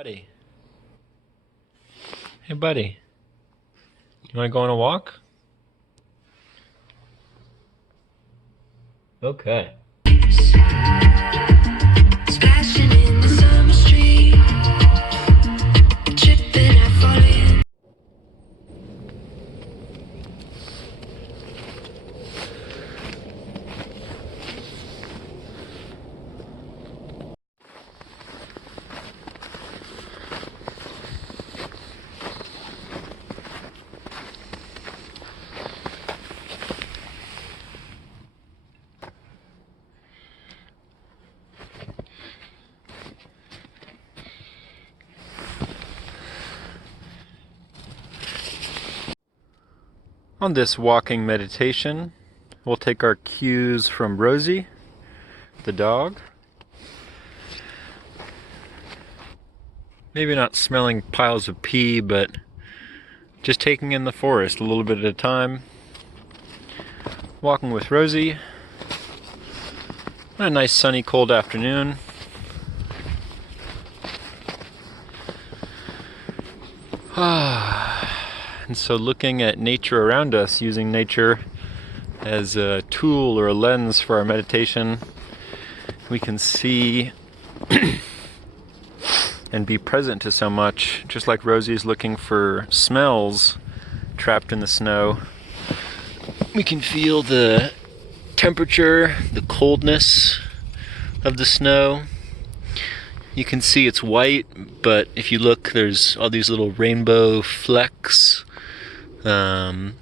Buddy. Hey, buddy. You want to go on a walk? Okay. Splashing in the summer street, tripping, I fall in. On this walking meditation, we'll take our cues from Rosie, the dog. Maybe not smelling piles of pee, but just taking in the forest a little bit at a time. Walking with Rosie on a nice sunny cold afternoon. And so looking at nature around us, using nature as a tool or a lens for our meditation, we can see and be present to so much, just like Rosie's looking for smells trapped in the snow. We can feel the temperature, the coldness of the snow. You can see it's white, but if you look, there's all these little rainbow flecks. And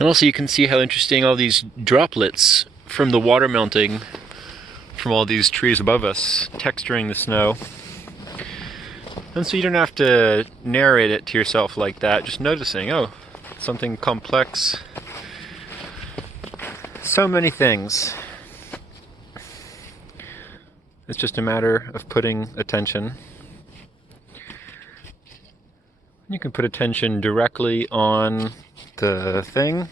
also you can see how interesting all these droplets from the water melting from all these trees above us, texturing the snow. And so you don't have to narrate it to yourself like that, just noticing, oh, something complex. So many things. It's just a matter of putting attention. You can put attention directly on the thing,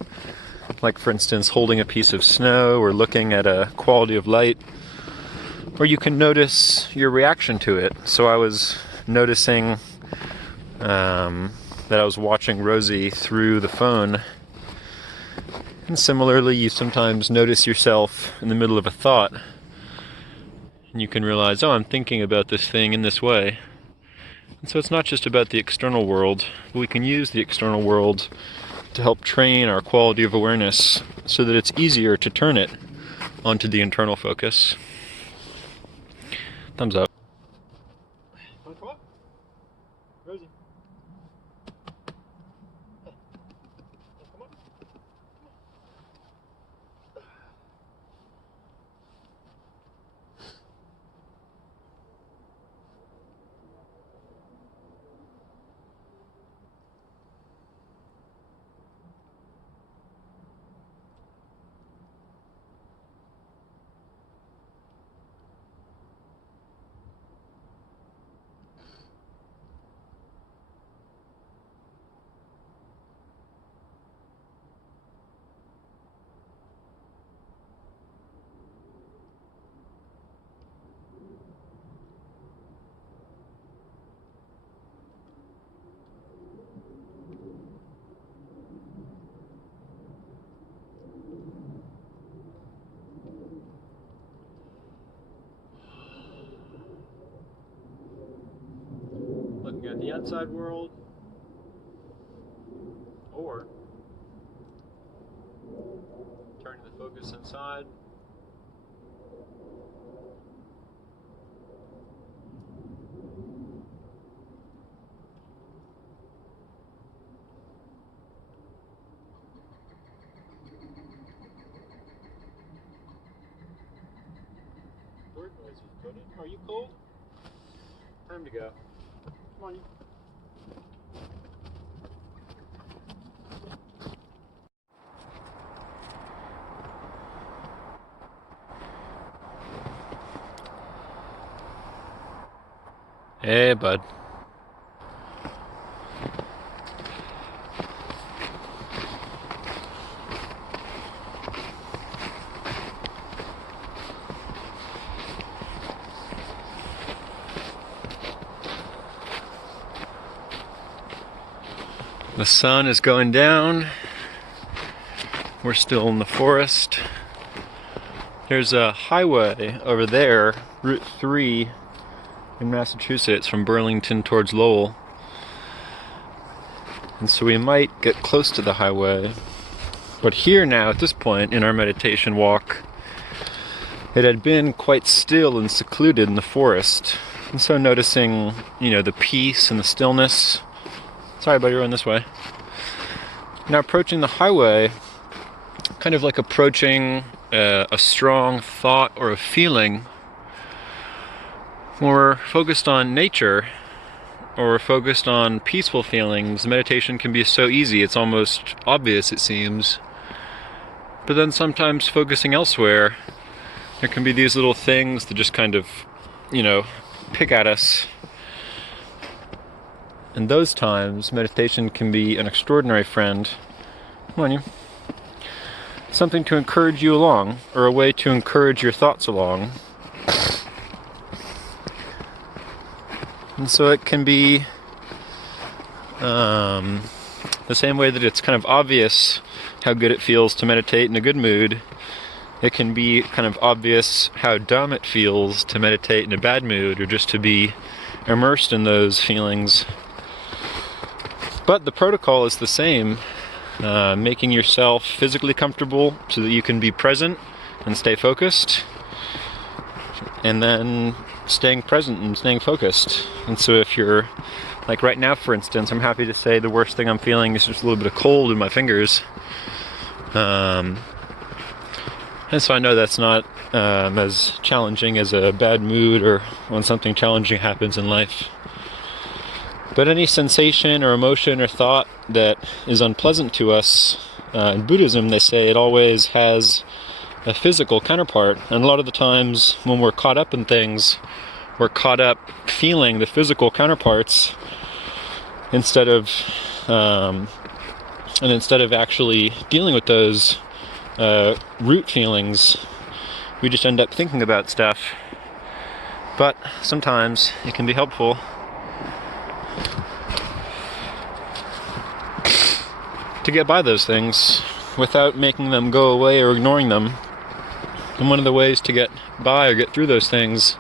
like for instance holding a piece of snow or looking at a quality of light, or you can notice your reaction to it. So I was noticing that I was watching Rosie through the phone, and similarly you sometimes notice yourself in the middle of a thought and you can realize, oh, I'm thinking about this thing in this way. And so it's not just about the external world, but we can use the external world to help train our quality of awareness so that it's easier to turn it onto the internal focus. Thumbs up. Come on. Rosie. Come on. Looking at the outside world, or turning the focus inside. Bird noises, Cody. Are you cold? Time to go. Come on, you. Hey, bud. The sun is going down. We're still in the forest. There's a highway over there, Route 3 in Massachusetts from Burlington towards Lowell. And so we might get close to the highway. But here now, at this point in our meditation walk, it had been quite still and secluded in the forest. And so noticing, the peace and the stillness. Sorry, buddy, you're going this way. Now approaching the highway, kind of like approaching a strong thought or a feeling. When we're focused on nature, or we're focused on peaceful feelings, meditation can be so easy, it's almost obvious, it seems. But then sometimes focusing elsewhere, there can be these little things that just kind of, pick at us. In those times, meditation can be an extraordinary friend. Come on, you. Something to encourage you along, or a way to encourage your thoughts along. And so it can be the same way that it's kind of obvious how good it feels to meditate in a good mood. It can be kind of obvious how dumb it feels to meditate in a bad mood, or just to be immersed in those feelings. But the protocol is the same, making yourself physically comfortable so that you can be present and stay focused, and then staying present and staying focused. And so if you're, like right now for instance, I'm happy to say the worst thing I'm feeling is just a little bit of cold in my fingers. And so I know that's not as challenging as a bad mood or when something challenging happens in life. But any sensation or emotion or thought that is unpleasant to us, in Buddhism they say it always has a physical counterpart. And a lot of the times when we're caught up in things, we're caught up feeling the physical counterparts instead of actually dealing with those root feelings. We just end up thinking about stuff. But sometimes it can be helpful to get by those things without making them go away or ignoring them. And one of the ways to get by or get through those things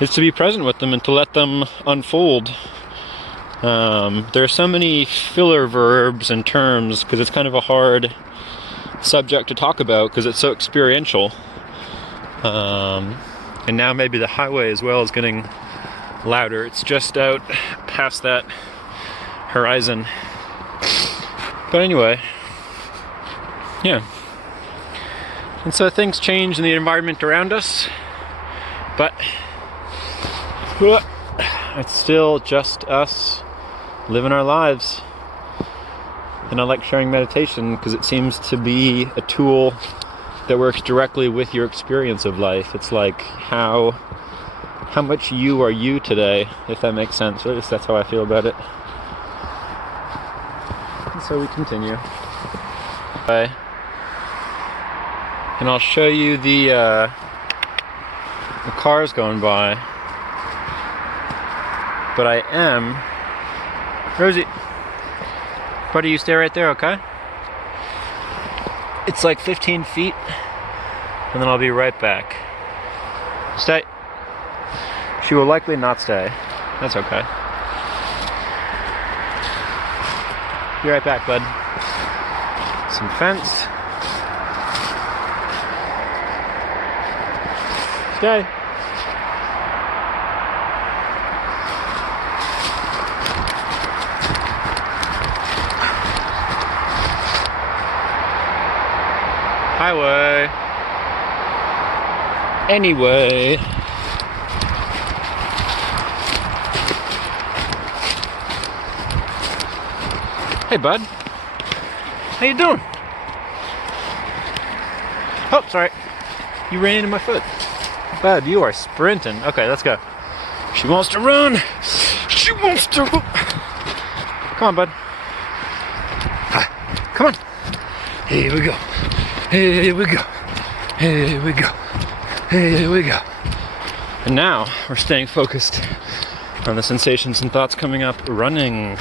is to be present with them and to let them unfold. There are so many filler verbs and terms because it's kind of a hard subject to talk about because it's so experiential. And now maybe the highway as well is getting louder. It's just out past that horizon. But anyway, yeah. And so things change in the environment around us, but it's still just us living our lives. And I like sharing meditation because it seems to be a tool that works directly with your experience of life. It's like how much you are you today, if that makes sense. At least that's how I feel about it. And so we continue. Bye. And I'll show you the cars going by. But I am... Rosie! Buddy, you stay right there, okay? It's like 15 feet, and then I'll be right back. Stay. She will likely not stay. That's okay. Be right back, bud. Some fence. Stay. Highway. Anyway. Hey, bud. How you doing? Oh, sorry. You ran into my foot. Bud, you are sprinting. Okay, let's go. She wants to run. She wants to... Come on, bud. Come on. Here we go. Here we go. Here we go. Here we go. And now we're staying focused on the sensations and thoughts coming up running.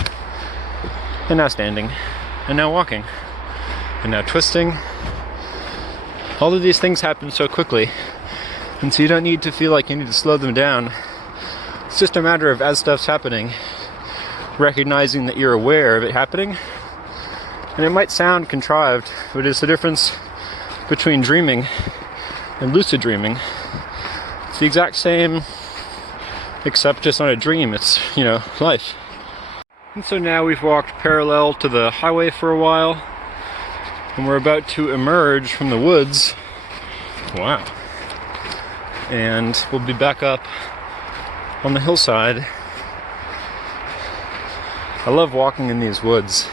and now standing, and now walking, and now twisting. All of these things happen so quickly, and so you don't need to feel like you need to slow them down. It's just a matter of, as stuff's happening, recognizing that you're aware of it happening. And it might sound contrived, but it's the difference between dreaming and lucid dreaming. It's the exact same, except just not a dream, it's, life. And so now we've walked parallel to the highway for a while, and we're about to emerge from the woods. Wow. And we'll be back up on the hillside. I love walking in these woods.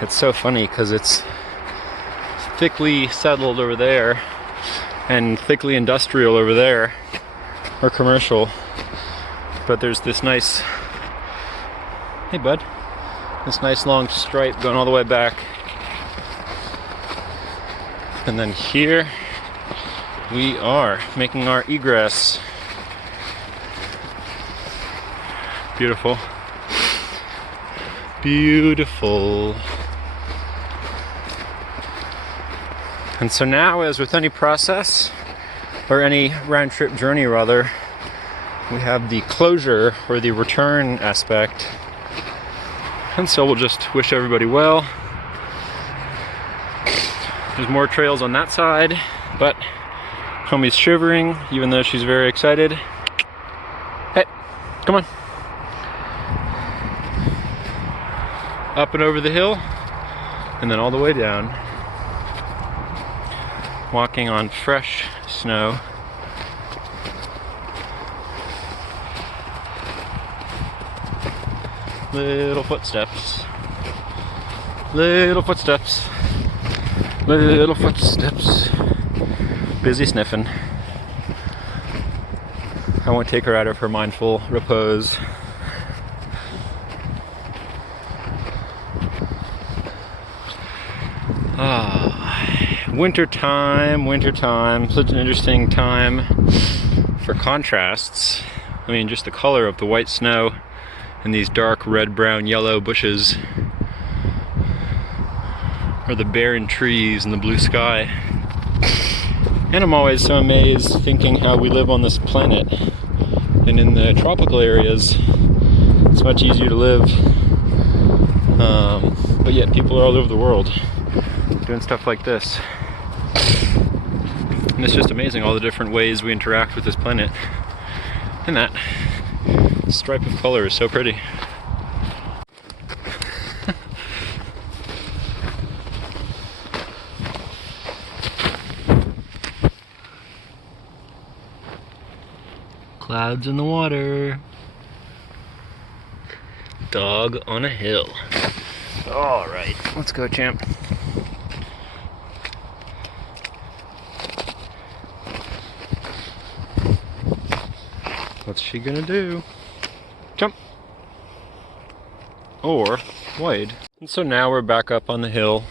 It's so funny because it's thickly settled over there and thickly industrial over there, or commercial. But there's this nice, hey bud, this nice long stripe going all the way back. And then here we are making our egress. Beautiful. Beautiful. And so now, as with any process, or any round trip journey rather, we have the closure or the return aspect. And so we'll just wish everybody well. There's more trails on that side, but homie's shivering, even though she's very excited. Hey, come on. Up and over the hill, and then all the way down. Walking on fresh snow. Little footsteps. Little footsteps. Little footsteps. Busy sniffing. I won't take her out of her mindful repose. Wintertime, such an interesting time for contrasts. I mean, just the color of the white snow and these dark red, brown, yellow bushes, or the barren trees and the blue sky. And I'm always so amazed thinking how we live on this planet. And in the tropical areas, it's much easier to live. But yet people are all over the world doing stuff like this. And it's just amazing all the different ways we interact with this planet. And that stripe of color is so pretty. Clouds in the water. Dog on a hill. All right, let's go, champ. What's she gonna do? Jump! Or wade. And so now we're back up on the hill,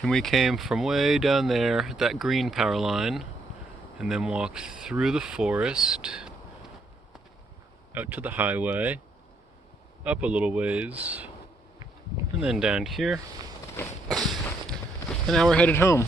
and we came from way down there at that green power line, and then walked through the forest, out to the highway, up a little ways, and then down here, and now we're headed home.